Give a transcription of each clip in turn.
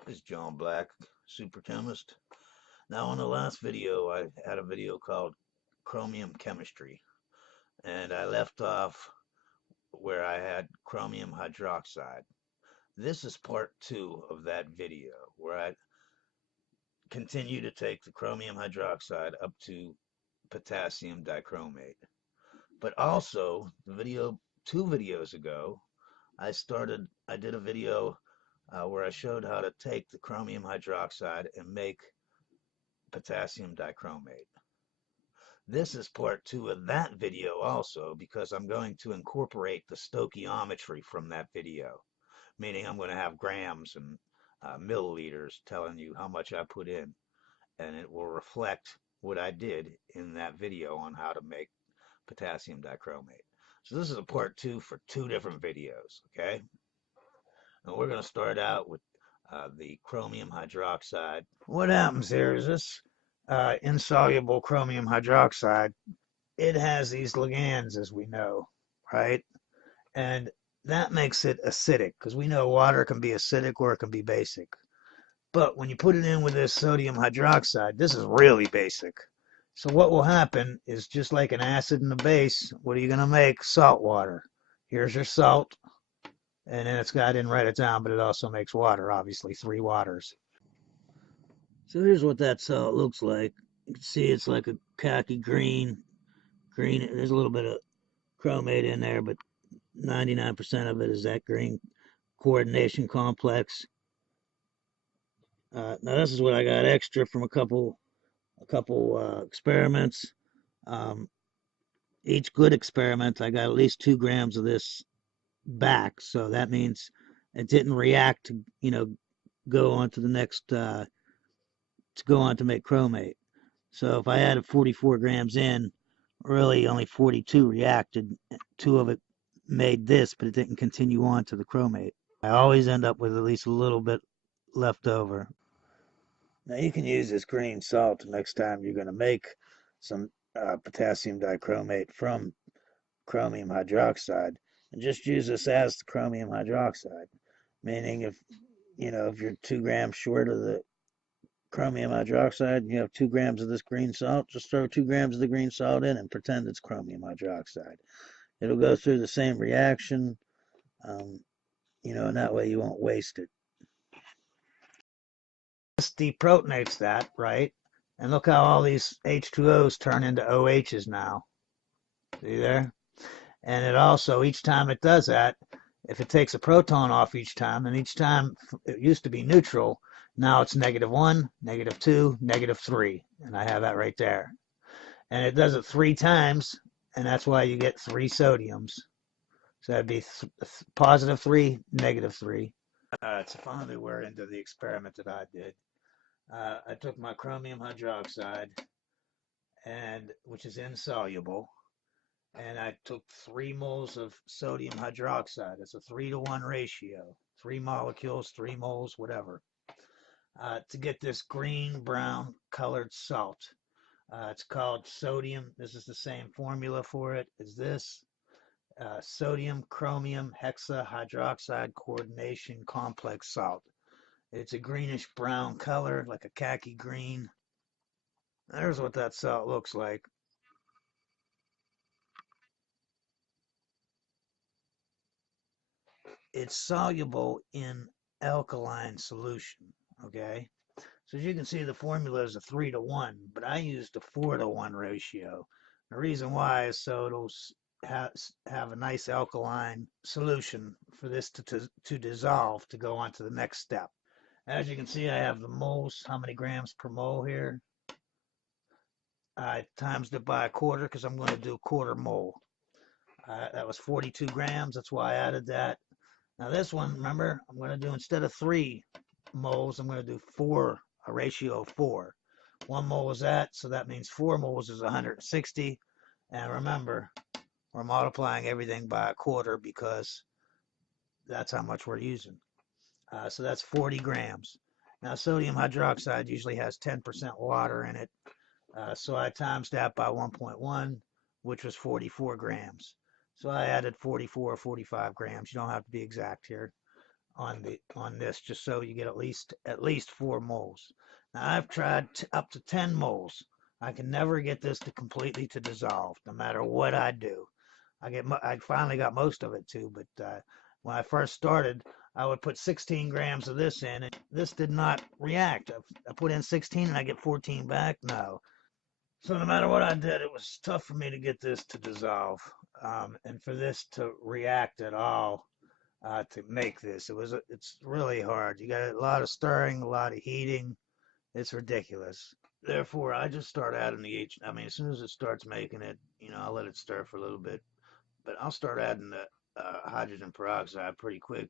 This is John Black, Super Chemist. Now, in the last video, I had a video called Chromium Chemistry, and I left off where I had chromium hydroxide. This is part two of that video, where I continue to take the chromium hydroxide up to potassium dichromate. But also, two videos ago, I did a video where I showed how to take the chromium hydroxide and make potassium dichromate. This is part two of that video also because I'm going to incorporate the stoichiometry from that video, meaning I'm going to have grams and milliliters telling you how much I put in, and it will reflect what I did in that video on how to make potassium dichromate. So this is a part two for two different videos, okay? And we're going to start out with the chromium hydroxide. What happens here is this insoluble chromium hydroxide, it has these ligands, as we know, right? And that makes it acidic because we know water can be acidic or it can be basic. But when you put it in with this sodium hydroxide, this is really basic. So what will happen is just like an acid and a base, what are you going to make? Salt water. Here's your salt. And then I didn't write it down, but it also makes water, obviously, 3 waters. So here's what that salt looks like. You can see it's like a khaki green. There's a little bit of chromate in there, but 99% of it is that green coordination complex. Now this is what I got extra from a couple experiments. Each good experiment, I got at least 2 grams of this back, so that means it didn't react to go on to the next to go on to make chromate. So if I added 44 grams in, really only 42 reacted. 2 of it made this, but it didn't continue on to the chromate. I always end up with at least a little bit left over. Now you can use this green salt next time you're going to make some potassium dichromate from chromium hydroxide, and just use this as the chromium hydroxide. Meaning if you're 2 grams short of the chromium hydroxide and you have 2 grams of this green salt, just throw 2 grams of the green salt in and pretend it's chromium hydroxide. It'll go through the same reaction, and that way you won't waste it. This deprotonates that, right? And look how all these H2Os turn into OHs now. See there? And it also, each time it does that, if it takes a proton off each time, and each time it used to be neutral, now it's -1, -2, -3. And I have that right there. And it does it 3 times, and that's why you get 3 sodiums. So that'd be +3, -3. So finally we're into the experiment that I did. I took my chromium hydroxide, which is insoluble, and I took 3 moles of sodium hydroxide. It's a 3-to-1 ratio. 3 molecules, 3 moles, whatever. To get this green-brown colored salt. It's called sodium. This is the same formula for it as this. Sodium chromium hexahydroxide coordination complex salt. It's a greenish brown color, like a khaki green. There's what that salt looks like. It's soluble in alkaline solution, okay? So as you can see, the formula is a 3-to-1, but I used a 4-to-1 ratio. The reason why is so it'll have a nice alkaline solution for this to dissolve to go on to the next step. As you can see, I have the moles, how many grams per mole here. I times it by a quarter because I'm going to do quarter mole. That was 42 grams. That's why I added that. Now this one, remember, I'm going to do, instead of 3 moles, I'm going to do 4, a ratio of 4. 1 mole is that, so that means 4 moles is 160. And remember, we're multiplying everything by a quarter because that's how much we're using. So that's 40 grams. Now sodium hydroxide usually has 10% water in it. So I times that by 1.1, which was 44 grams. So I added 44 or 45 grams. You don't have to be exact here. on this, just so you get at least 4 moles. Now I've tried up to 10 moles. I can never get this to completely to dissolve, no matter what I do. I finally got most of it too, but when I first started, I would put 16 grams of this in, and this did not react. I put in 16 and I get 14 back. No. So no matter what I did, it was tough for me to get this to dissolve, and for this to react at all. To make this, it's really hard. You got a lot of stirring, a lot of heating. It's ridiculous. Therefore, I just start adding I mean, as soon as it starts making it, I'll let it stir for a little bit, but I'll start adding the hydrogen peroxide pretty quick.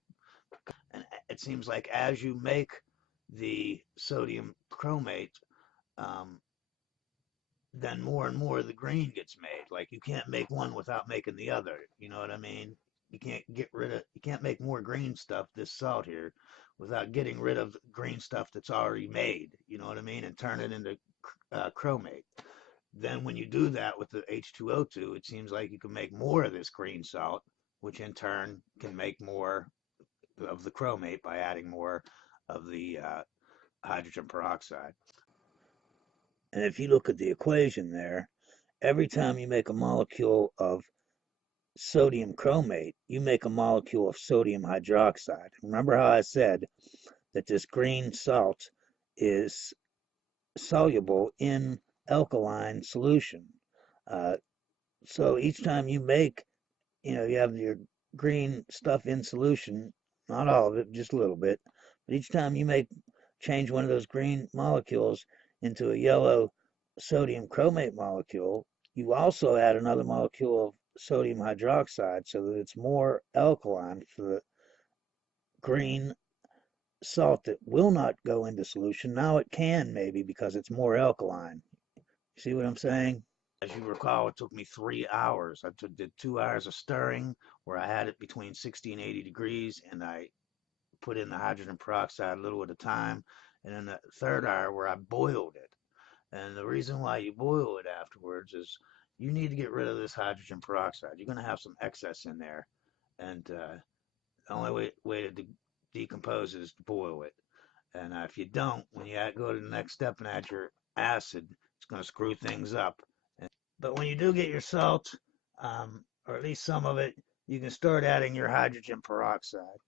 And it seems like as you make the sodium chromate, um, then more and more the green gets made. Like you can't make one without making the other. You know what I mean? You can't make more green stuff, this salt here, without getting rid of green stuff that's already made. You know what I mean? And turn it into chromate. Then when you do that with the H2O2, it seems like you can make more of this green salt, which in turn can make more of the chromate by adding more of the hydrogen peroxide. And if you look at the equation there, every time you make a molecule of sodium chromate, you make a molecule of sodium hydroxide. Remember how I said that this green salt is soluble in alkaline solution. So each time you make, you have your green stuff in solution, not all of it, just a little bit, but each time you change one of those green molecules into a yellow sodium chromate molecule, you also add another molecule of sodium hydroxide so that it's more alkaline for the green salt that will not go into solution. Now it can, maybe, because it's more alkaline. You see what I'm saying? As you recall, it took me 3 hours. Did 2 hours of stirring where I had it between 60 and 80 degrees, and I put in the hydrogen peroxide a little at a time. And then the third hour where I boiled it. And the reason why you boil it afterwards is you need to get rid of this hydrogen peroxide. You're going to have some excess in there. And the only way to decompose it is to boil it. And if you don't, when you go to the next step and add your acid, it's going to screw things up. But when you do get your salt, or at least some of it, you can start adding your hydrogen peroxide.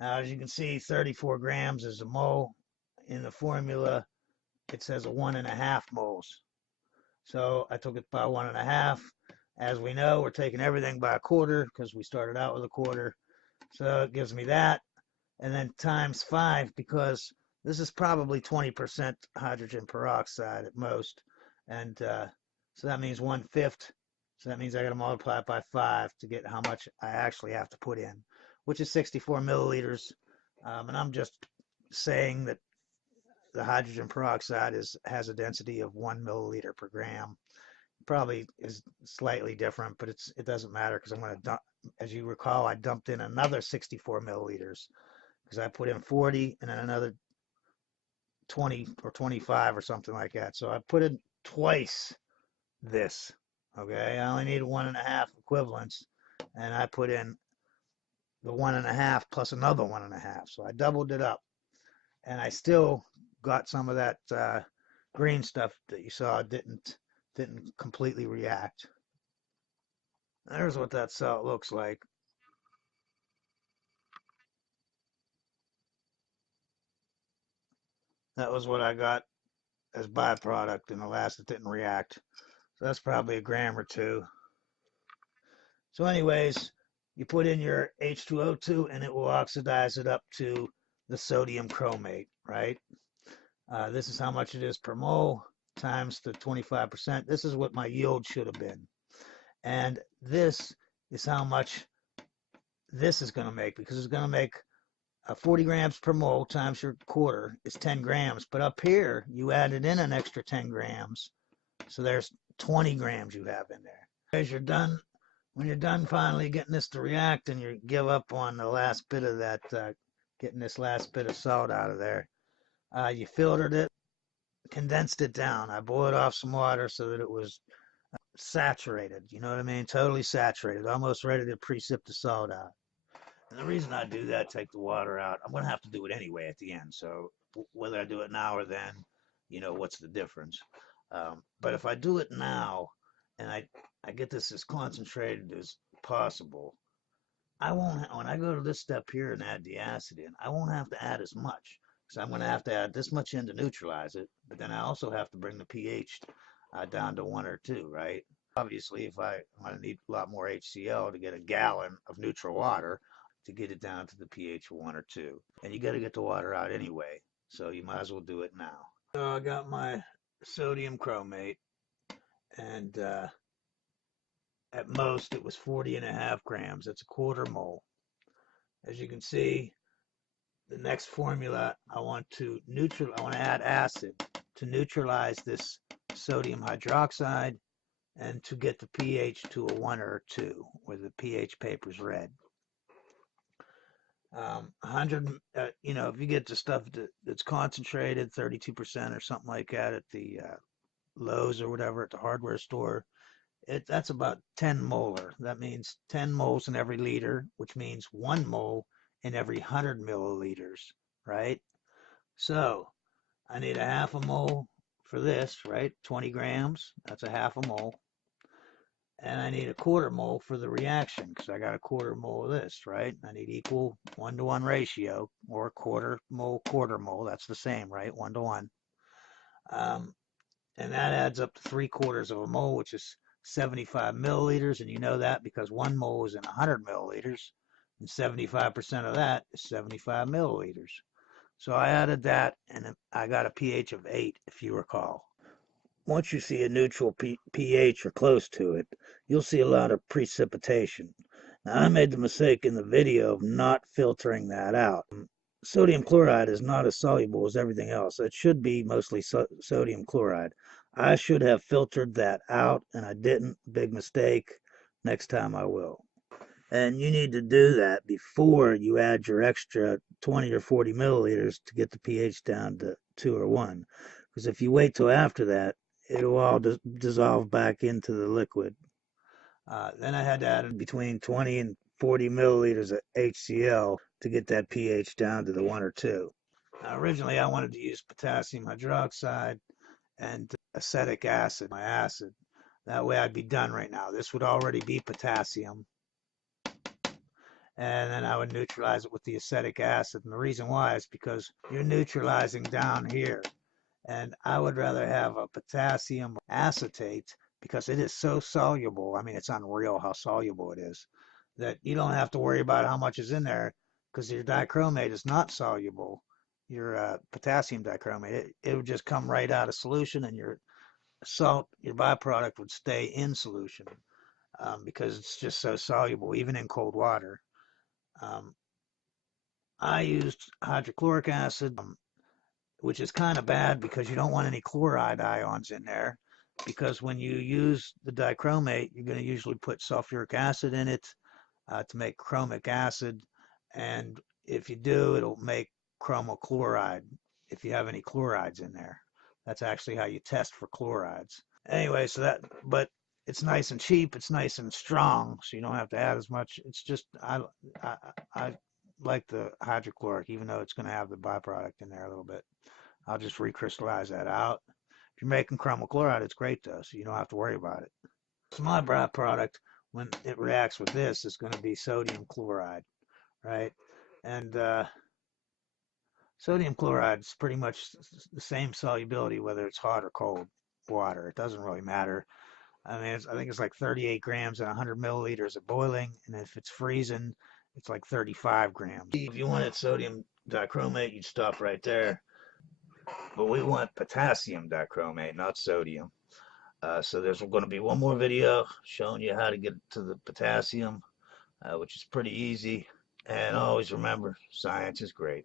Now, as you can see, 34 grams is a mole. In the formula, it says 1.5 moles. So I took it by 1.5. As we know, we're taking everything by a quarter because we started out with a quarter. So it gives me that. And then times 5, because this is probably 20% hydrogen peroxide at most. And so that means 1/5. So that means I got to multiply it by 5 to get how much I actually have to put in, which is 64 milliliters. And I'm just saying that the hydrogen peroxide has a density of 1 milliliter per gram. Probably is slightly different, but it doesn't matter because I'm going to dump. As you recall, I dumped in another 64 milliliters because I put in 40 and then another 20 or 25 or something like that. So I put in twice this. Okay, I only need 1.5 equivalents, and I put in the 1.5 plus another 1.5. So I doubled it up, and I still got some of that green stuff that you saw didn't completely react. There's what that salt looks like. That was what I got as byproduct in the last that didn't react. So that's probably a gram or two. So anyways, you put in your H2O2 and it will oxidize it up to the sodium chromate, right? This is how much it is per mole times the 25%. This is what my yield should have been. And this is how much this is going to make, because it's going to make 40 grams per mole times your quarter is 10 grams. But up here, you added in an extra 10 grams. So there's 20 grams you have in there. As you're done, when you're done finally getting this to react and you give up on the last bit of that, getting this last bit of salt out of there, you filtered it, condensed it down. I boiled off some water so that it was saturated, you know what I mean? Totally saturated, almost ready to precip the salt out. And the reason I do that, take the water out, I'm going to have to do it anyway at the end. So whether I do it now or then, what's the difference? But if I do it now and I get this as concentrated as possible, I won't, when I go to this step here and add the acid in, I won't have to add as much. So I'm going to have to add this much in to neutralize it, but then I also have to bring the pH down to 1 or 2, right? Obviously, if I'm going to need a lot more HCl to get a gallon of neutral water to get it down to the pH of 1 or 2. And you got to get the water out anyway, so you might as well do it now. So I got my sodium chromate, and at most it was 40.5 grams. That's a quarter mole. As you can see, the next formula, I want to add acid to neutralize this sodium hydroxide and to get the pH to a 1 or a 2, where the pH paper's red. 100, if you get the stuff that's concentrated, 32% or something like that at the Lowe's or whatever at the hardware store, that's about 10 molar. That means 10 moles in every liter, which means 1 mole in every 100 milliliters, right? So I need a half a mole for this, right? 20 grams, that's a half a mole. And I need a quarter mole for the reaction because I got a quarter mole of this, right? I need equal 1-to-1 ratio, or quarter mole, that's the same, right? 1-to-1. And that adds up to 3/4 of a mole, which is 75 milliliters, and you know that because 1 mole is in 100 milliliters, and 75% of that is 75 milliliters. So I added that, and I got a pH of 8, if you recall. Once you see a neutral pH or close to it, you'll see a lot of precipitation. Now, I made the mistake in the video of not filtering that out. Sodium chloride is not as soluble as everything else. It should be mostly sodium chloride. I should have filtered that out, and I didn't. Big mistake. Next time I will. And you need to do that before you add your extra 20 or 40 milliliters to get the pH down to 2 or 1. Because if you wait till after that, it'll all dissolve back into the liquid. Then I had to add between 20 and 40 milliliters of HCl to get that pH down to the 1 or 2. Now, originally, I wanted to use potassium hydroxide and acetic acid, my acid. That way I'd be done right now. This would already be potassium. And then I would neutralize it with the acetic acid. And the reason why is because you're neutralizing down here. And I would rather have a potassium acetate because it is so soluble. I mean, it's unreal how soluble it is, that you don't have to worry about how much is in there because your dichromate is not soluble. Your potassium dichromate, it would just come right out of solution, and your salt, your byproduct, would stay in solution because it's just so soluble, even in cold water. I used hydrochloric acid, which is kind of bad because you don't want any chloride ions in there, because when you use the dichromate, you're going to usually put sulfuric acid in it to make chromic acid, and if you do, it'll make chromochloride if you have any chlorides in there. That's actually how you test for chlorides. Anyway, but it's nice and cheap, it's nice and strong, so you don't have to add as much. It's just I like the hydrochloric, even though it's going to have the byproduct in there a little bit. I'll just recrystallize that out. If you're making chromochloride, it's great though, so you don't have to worry about it. So my byproduct, when it reacts with this, is going to be sodium chloride, right? And sodium chloride is pretty much the same solubility whether it's hot or cold water. It doesn't really matter. I mean, I think it's like 38 grams at 100 milliliters of boiling, and if it's freezing, it's like 35 grams. If you wanted sodium dichromate, you'd stop right there. But we want potassium dichromate, not sodium. So there's going to be one more video showing you how to get to the potassium, which is pretty easy. And always remember, science is great.